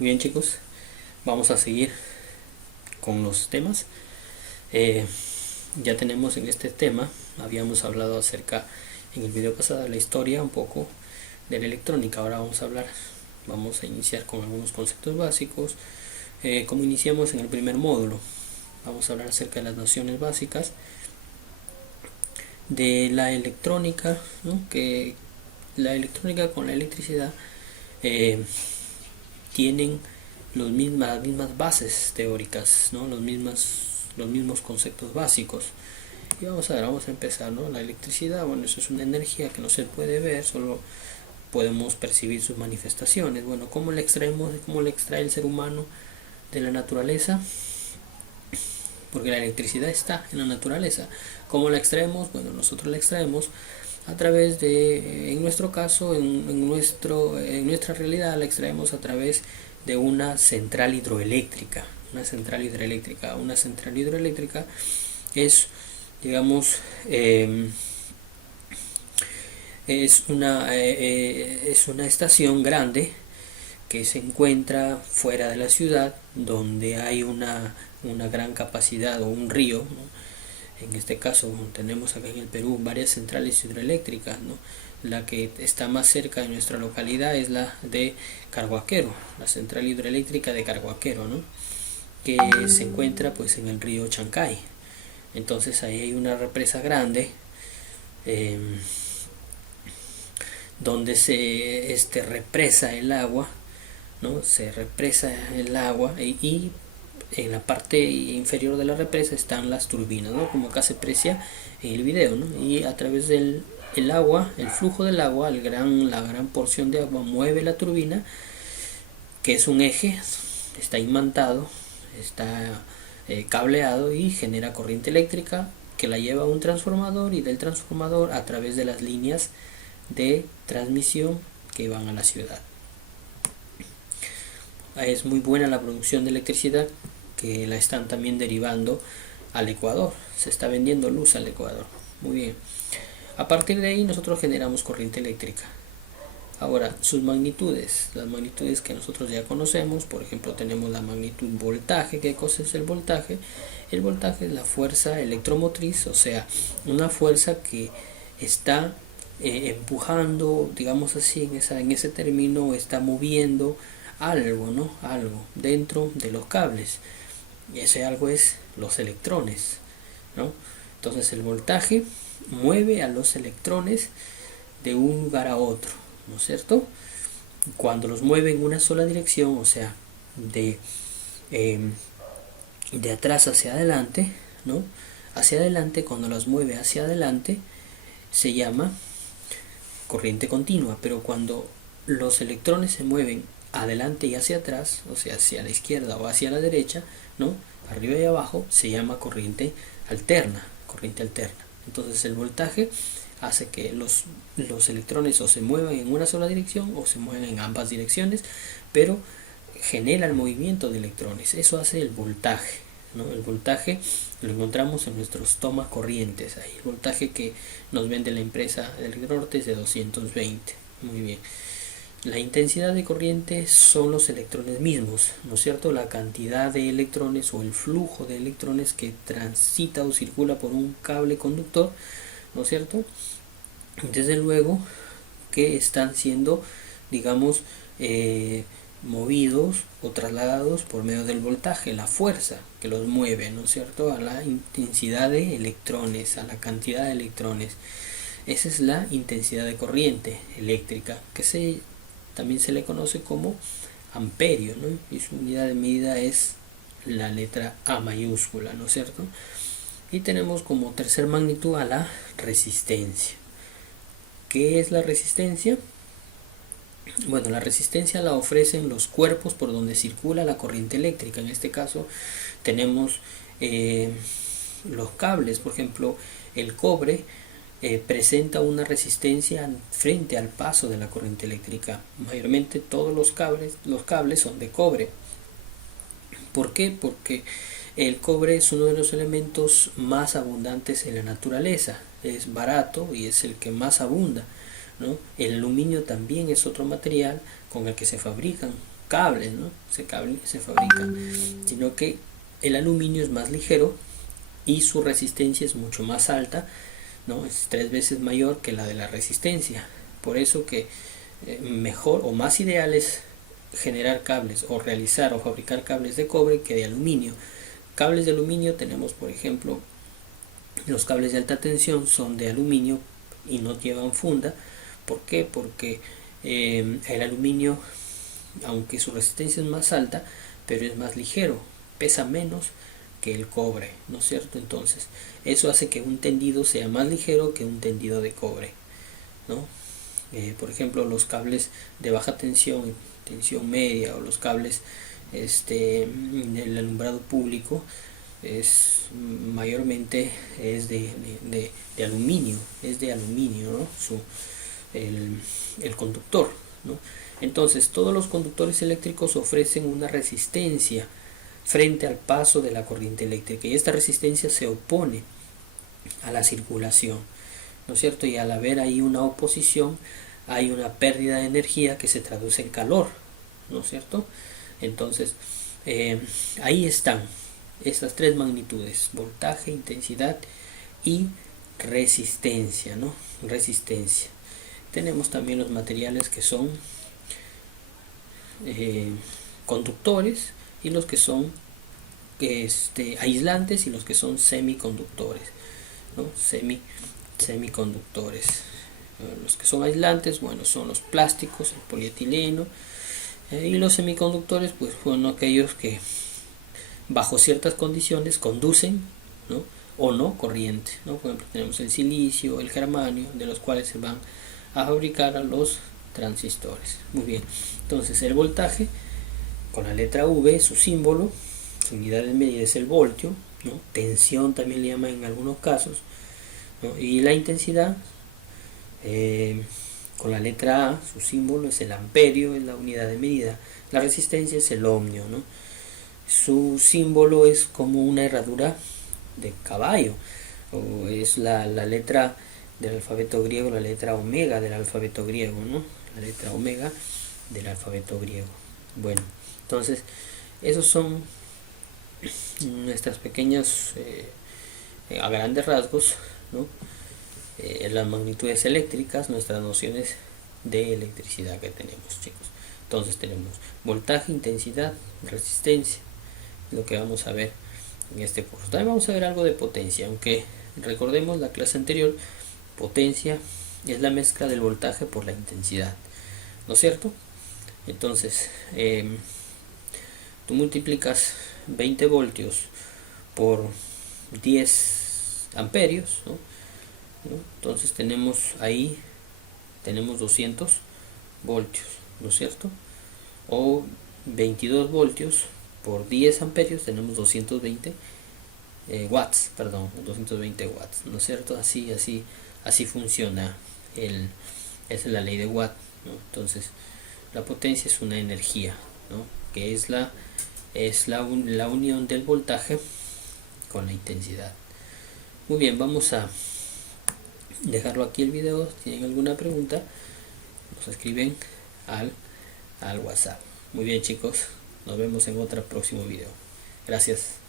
Muy bien, chicos, vamos a seguir con los temas. Ya tenemos en este tema, habíamos hablado acerca en el video pasado de la historia un poco de la electrónica. Ahora vamos a iniciar con algunos conceptos básicos. Como iniciamos en el primer módulo, vamos a hablar acerca de las nociones básicas de la electrónica, ¿no? Que la electrónica con la electricidad tienen las mismas bases teóricas, ¿no? los mismos conceptos básicos. Y vamos a empezar, ¿no? La electricidad, bueno, eso es una energía que no se puede ver, solo podemos percibir sus manifestaciones. Bueno, ¿cómo la extraemos? ¿Cómo la extrae el ser humano de la naturaleza? Porque la electricidad está en la naturaleza. ¿Cómo la extraemos? Bueno, nosotros la extraemos a través de, en nuestro caso, en nuestra realidad, la extraemos a través de una central hidroeléctrica. Una central hidroeléctrica es, digamos, es una estación grande que se encuentra fuera de la ciudad, donde hay una gran capacidad, o un río, ¿no? En este caso tenemos acá en el Perú varias centrales hidroeléctricas, ¿no? La que está más cerca de nuestra localidad es la de Carhuaquero, la central hidroeléctrica de Carhuaquero, ¿no? Que se encuentra pues en el río Chancay. Entonces ahí hay una represa grande, eh, donde se represa el agua, ¿no? Se represa el agua y en la parte inferior de la represa están las turbinas, ¿no? Como acá se aprecia en el video, ¿no? Y a través del agua, el flujo del agua, la gran porción de agua mueve la turbina, que es un eje, está imantado, está cableado y genera corriente eléctrica que la lleva a un transformador, y del transformador a través de las líneas de transmisión que van a la ciudad. Es muy buena la producción de electricidad, que la están también derivando al Ecuador. Se está vendiendo luz al Ecuador. Muy bien. A partir de ahí nosotros generamos corriente eléctrica. Ahora, sus magnitudes, las magnitudes que nosotros ya conocemos, por ejemplo, tenemos la magnitud voltaje. ¿Qué cosa es el voltaje? El voltaje es la fuerza electromotriz, o sea, una fuerza que está empujando, digamos así, en ese término, está moviendo algo, ¿no? Algo dentro de los cables. Y ese algo es los electrones, ¿no? Entonces el voltaje mueve a los electrones de un lugar a otro, ¿no es cierto? Cuando los mueve en una sola dirección, o sea, de atrás hacia adelante, ¿no? Hacia adelante, cuando los mueve hacia adelante, se llama corriente continua. Pero cuando los electrones se mueven adelante y hacia atrás, o sea, hacia la izquierda o hacia la derecha, ¿no? Arriba y abajo, se llama corriente alterna. Entonces el voltaje hace que los electrones o se muevan en una sola dirección o se muevan en ambas direcciones, pero genera el movimiento de electrones. Eso hace el voltaje, ¿no? El voltaje lo encontramos en nuestros tomas corrientes. Ahí el voltaje que nos vende la empresa del norte es de 220. Muy bien. La intensidad de corriente son los electrones mismos, ¿no es cierto? La cantidad de electrones o el flujo de electrones que transita o circula por un cable conductor, ¿no es cierto? Desde luego que están siendo, digamos, movidos o trasladados por medio del voltaje, la fuerza que los mueve, ¿no es cierto?, a la intensidad de electrones, a la cantidad de electrones. Esa es la intensidad de corriente eléctrica, que también se le conoce como amperio, ¿no? Y su unidad de medida es la letra A mayúscula, ¿no es cierto? Y tenemos como tercer magnitud a la resistencia. ¿Qué es la resistencia? Bueno, la resistencia la ofrecen los cuerpos por donde circula la corriente eléctrica. En este caso tenemos los cables. Por ejemplo, el cobre presenta una resistencia frente al paso de la corriente eléctrica. Mayormente todos los cables son de cobre. ¿Por qué? Porque el cobre es uno de los elementos más abundantes en la naturaleza. Es barato y es el que más abunda, ¿no? El aluminio también es otro material con el que se fabrican cables, ¿no? Ese cable se fabrica, sino que el aluminio es más ligero y su resistencia es mucho más alta, ¿no? Es 3 veces mayor que la de la resistencia. Por eso que mejor o más ideal es generar cables o realizar o fabricar cables de cobre que de aluminio. Cables de aluminio tenemos, por ejemplo, los cables de alta tensión son de aluminio y no llevan funda. ¿Por qué? Porque el aluminio, aunque su resistencia es más alta, pero es más ligero, pesa menos que el cobre, ¿no es cierto? Entonces, eso hace que un tendido sea más ligero que un tendido de cobre, ¿no? Por ejemplo, los cables de baja tensión, tensión media, o los cables del alumbrado público, es mayormente es de aluminio, es de aluminio, ¿no? El conductor, ¿no? Entonces, todos los conductores eléctricos ofrecen una resistencia frente al paso de la corriente eléctrica, y esta resistencia se opone a la circulación, ¿no es cierto? Y al haber ahí una oposición, hay una pérdida de energía que se traduce en calor, ¿no es cierto? Entonces, ahí están estas 3 magnitudes: voltaje, intensidad y resistencia, ¿no? Resistencia. Tenemos también los materiales que son conductores, y los que son aislantes, y los que son semiconductores, ¿no? Semiconductores. Los que son aislantes, bueno, son los plásticos, el polietileno, y los semiconductores, pues, son aquellos que bajo ciertas condiciones conducen, ¿no? O no corriente, ¿no? Por ejemplo, tenemos el silicio, el germanio, de los cuales se van a fabricar a los transistores. Muy bien, entonces el voltaje con la letra V, su símbolo, su unidad de medida es el voltio, ¿no? Tensión también le llaman en algunos casos, ¿no? Y la intensidad, con la letra A, su símbolo es el amperio, es la unidad de medida. La resistencia es el ohmio, ¿no? Su símbolo es como una herradura de caballo, o es la letra del alfabeto griego, la letra omega del alfabeto griego, ¿no? La letra omega del alfabeto griego. Bueno, entonces esos son nuestras pequeñas, a grandes rasgos, ¿no? Las magnitudes eléctricas, nuestras nociones de electricidad que tenemos, chicos. Entonces tenemos voltaje, intensidad, resistencia, lo que vamos a ver en este curso. También vamos a ver algo de potencia, aunque recordemos la clase anterior, potencia es la mezcla del voltaje por la intensidad, ¿no es cierto? Entonces, tú multiplicas 20 voltios por 10 amperios, ¿no? Entonces tenemos 200 voltios, ¿no es cierto? O 22 voltios por 10 amperios, tenemos 220 watts, perdón, 220 watts, ¿no es cierto? Así funciona esa es la ley de Watt, ¿no? Entonces, la potencia es una energía, ¿no? Que es la unión del voltaje con la intensidad. Muy bien, vamos a dejarlo aquí el video. Si tienen alguna pregunta, nos escriben al WhatsApp. Muy bien, chicos, nos vemos en otro próximo video. Gracias.